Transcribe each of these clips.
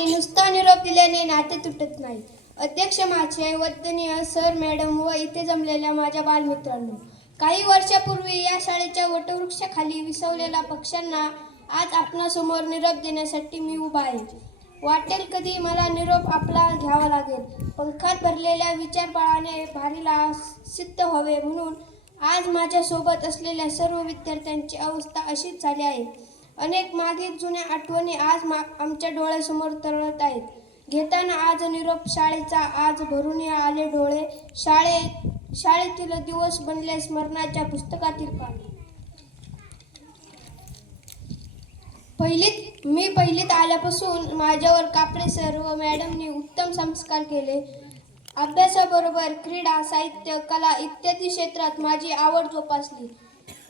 आणि नुसता निरोप दिल्याने नाते तुटत नाही. अध्यक्ष माझे वर्तनीय सर मॅडम व इथे जमलेल्या माझ्या बालमित्रांनो काही वर्षापूर्वी या शाळेच्या वटवृक्षाखाली विसवलेल्या पक्ष्यांना आज आपणासमोर निरोप देण्यासाठी मी उभा आहे. वाटेल कधी मला निरोप आपला घ्यावा लागेल. पंखात भरलेल्या विचारबळाने भारीला सिद्ध व्हावे म्हणून आज माझ्यासोबत असलेल्या सर्व विद्यार्थ्यांची अवस्था अशीच झाली आहे. अनेक मागील जुन्या आठवणी आज मा आमच्या डोळ्यासमोर तरळत आहेत. घेताना आज निरोप शाळेचा आज भरून आले डोळे. शाळेत शाळेतील दिवस बनले स्मरणाच्या पुस्तकातील पाने. पहिलीत मी पहिलीत आल्यापासून माझ्यावर कापडे सर व मॅडमनी उत्तम संस्कार केले. अभ्यासाबरोबर क्रीडा साहित्य कला इत्यादी क्षेत्रात माझी आवड जोपासली.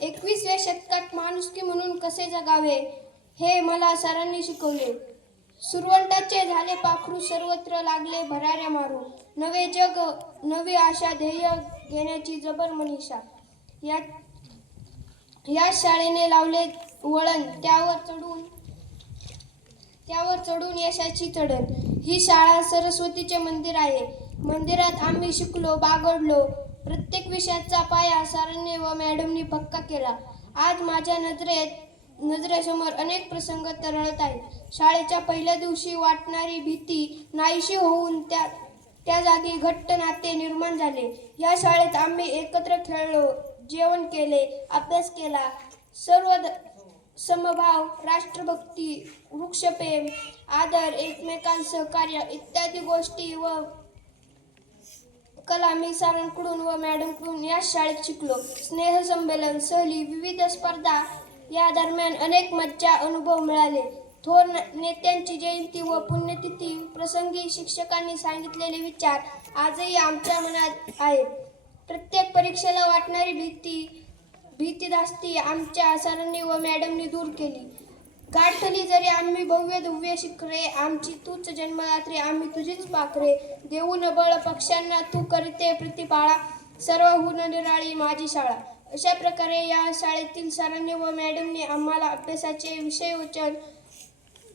एकवीसव्या शतकात माणुसकी म्हणून कसे जगावे हे मला सरांनी शिकवले. सुरवंटाचे झाले पाखरू सर्वत्र लागले भराऱ्या मारू नवे जग नवी आशा ध्येय घेण्याची जबर मनीषा. या या शाळेने लावले वळण त्यावर चढून त्यावर चढून यशाची चढण. ही शाळा सरस्वतीचे मंदिर आहे. मंदिरात आम्ही शिकलो बागडलो प्रत्येक विषयाचा पाया सरांनी व मॅडमनी पक्का केला. आज माझ्या नजरेत नजरेसमोर अनेक प्रसंग तरळत आहेत. शाळेच्या पहिल्या दिवशी वाटणारी भीती नाहीशी होऊन त्या त्या जागी घट्ट नाते निर्माण झाले. या शाळेत आम्ही एकत्र खेळलो जेवण केले अभ्यास केला. सर्व द- समभाव राष्ट्रभक्ती वृक्षप्रेम आदर एकमेकां सहकार्य इत्यादी गोष्टी व कला मी सरांकडून व मॅडमकडून या शाळेत शिकलो. स्नेहसंमेलन सहली विविध स्पर्धा या दरम्यान अनेक मज्जा अनुभव मिळाले. थोर नेत्यांची जयंती व पुण्यतिथी प्रसंगी शिक्षकांनी सांगितलेले विचार आजही आमच्या मनात आहेत. प्रत्येक परीक्षेला वाटणारी भीती भीतीदास्ती आमच्या सरांनी व मॅडमनी दूर केली. गाठली जरी आम्ही भव्य दुव्य शिखरे आमची तूच जन्मदात्री आम्ही तुझीच पाखरे. देऊन बळ पक्ष्यांना तू करते प्रतिपाळा. सर्वहून निराळी माझी शाळा. अशा प्रकारे या शाळेतील सरांनी व मॅडमने आम्हाला अभ्यासाचे विषय वचन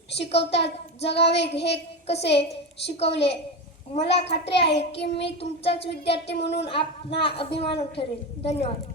शिकवतात जगावे हे कसे शिकवले? मला खात्री आहे की मी तुमचाच विद्यार्थी म्हणून आपला अभिमान ठरेल धन्यवाद.